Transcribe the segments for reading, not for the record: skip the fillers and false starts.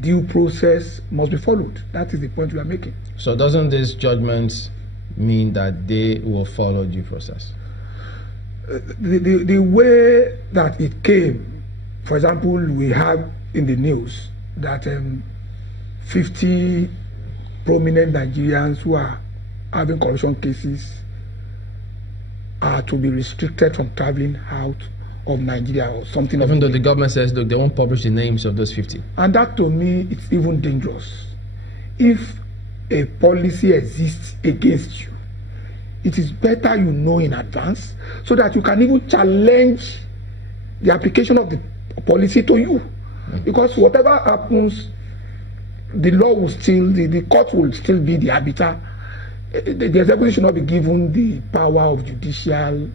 due process must be followed. That is the point we are making. So doesn't this judgment mean that they will follow due process? The way that it came, for example, we have in the news that 50 prominent Nigerians who are having corruption cases are to be restricted from traveling out of Nigeria or something. Even though the government says, look, they won't publish the names of those 50. And that, to me, it's even dangerous. If a policy exists against you, it is better you know in advance so that you can even challenge the application of the policy to you. Because whatever happens, the law will still, the court will still be the arbiter. The executive should not be given the power of judicial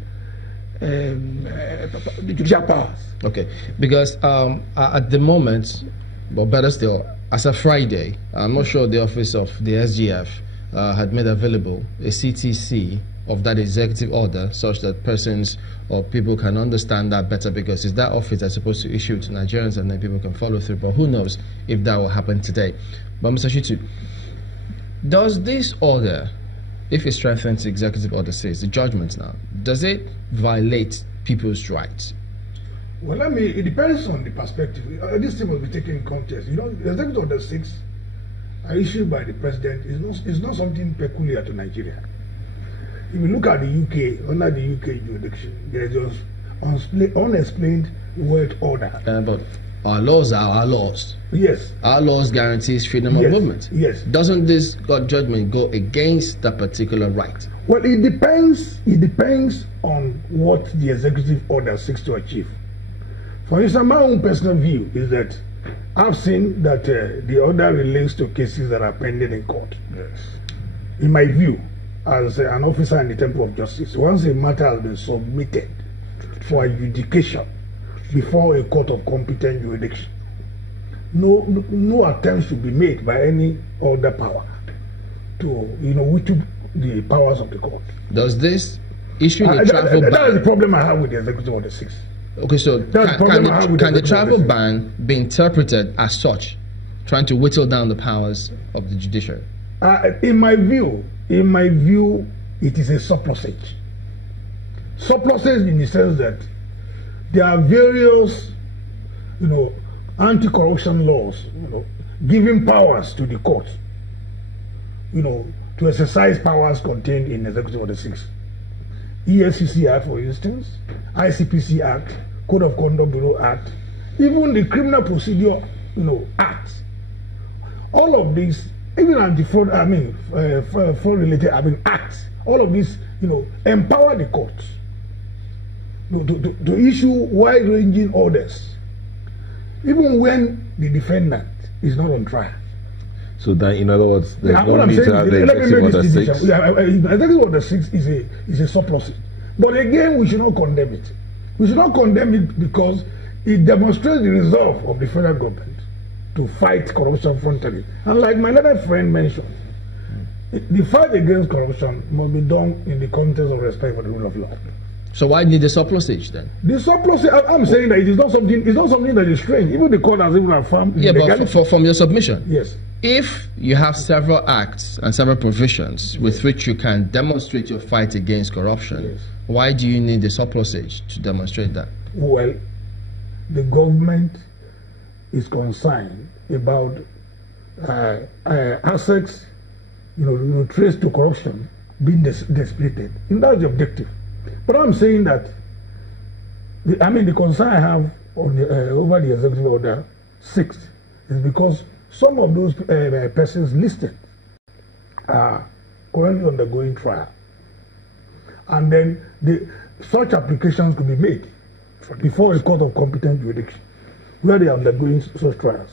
powers. Okay, because at the moment, but better still, as of Friday, I'm not sure the office of the SGF had made available a CTC of that executive order such that persons or people can understand that better, because it's that office that's supposed to issue to Nigerians and then people can follow through. But who knows if that will happen today. But Mr. Shittu, does this order, if it strengthens Executive Order 6, the judgment now, does it violate people's rights? Well, it depends on the perspective. This thing will be taken in context. You know, the Executive Order 6 issued by the president is not something peculiar to Nigeria. If you look at the UK, under the UK jurisdiction, there's just unexplained word order. But our laws are our laws. Yes. Our laws guarantees freedom of movement. Yes. Doesn't this judgment go against that particular right? Well, it depends. It depends on what the executive order seeks to achieve. For instance, my own personal view is that I've seen that the order relates to cases that are pending in court. Yes. In my view, as an officer in the Temple of Justice, once a matter has been submitted for adjudication before a court of competent jurisdiction, no attempt should be made by any other power to, withhold the powers of the court. Does this issue the travel ban? That is the problem I have with the Executive Order 6. Okay, so can the travel ban be interpreted as such, trying to whittle down the powers of the judiciary? In my view, it is a surplusage. Surplusage in the sense that there are various, anti-corruption laws, giving powers to the court, to exercise powers contained in Executive Order 6. EFCC Act, for instance, ICPC Act, Code of Conduct Bureau Act, even the Criminal Procedure, Act. All of these, even anti-fraud, fraud-related, acts. All of these, empower the courts to issue wide-ranging orders, even when the defendant is not on trial. So that, in other words, there's no need to have the Executive Order 6. Executive Order 6 is a surplus. But again, we should not condemn it. We should not condemn it because it demonstrates the resolve of the federal government to fight corruption frontally. And like my other friend mentioned, the fight against corruption must be done in the context of respect for the rule of law. So why need the surplusage then? The surplusage, I'm saying that it's not something that is strange. Even the court has even affirmed. Yeah, but from your submission. Yes. If you have several acts and several provisions with which you can demonstrate your fight against corruption, yes, why do you need the surplusage to demonstrate that? Well, the government is concerned about assets, traced to corruption being dissipated. And that's the objective. But I'm saying that, the concern I have on over the Executive Order 6 is because some of those persons listed are currently undergoing trial. And then such applications could be made before a court of competent jurisdiction where they are undergoing such trials.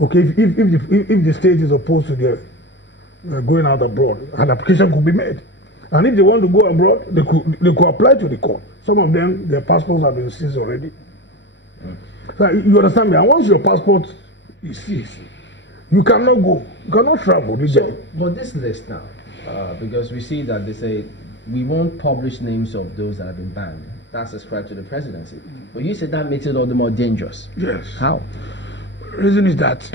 Okay, if the state is opposed to their going out abroad, an application could be made. And if they want to go abroad, they could apply to the court. Some of them, their passports have been seized already. So you understand me? And once your passport is seized, you cannot go, you cannot travel. But this list now, because we see that they say we won't publish names of those that have been banned. That's ascribed to the presidency. But you said that makes it all the more dangerous. Yes. How? reason is that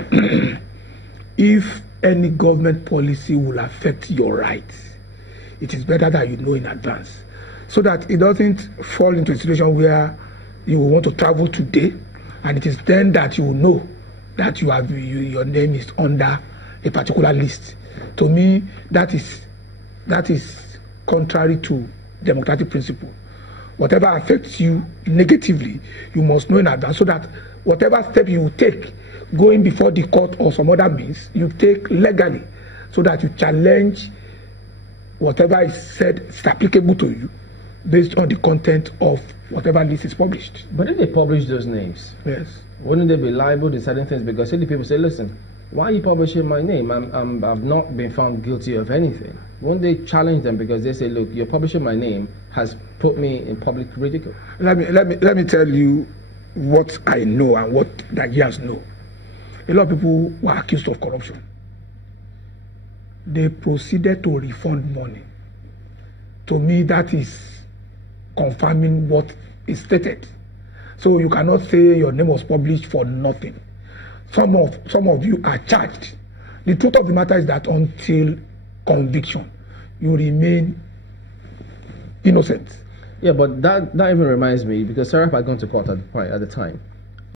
if any government policy will affect your rights, it is better that you know in advance, so that it doesn't fall into a situation where you will want to travel today, and it is then that you will know that your name is under a particular list. To me, that is contrary to democratic principle. Whatever affects you negatively, you must know in advance, so that whatever step you will take, going before the court or some other means, you take legally, so that you challenge whatever is said is applicable to you based on the content of whatever list is published. But if they publish those names, yes, wouldn't they be liable to certain things? Because the people say, listen, why are you publishing my name? I've not been found guilty of anything. Won't they challenge them because they say, look, you're publishing my name has put me in public ridicule? Let me tell you what I know and what Nigerians know. A lot of people were accused of corruption. They proceeded to refund money. To me, that is confirming what is stated. So you cannot say your name was published for nothing. Some of you are charged. The truth of the matter is that until conviction, you remain innocent. Yeah, but that even reminds me, because Sarah had gone to court at the time.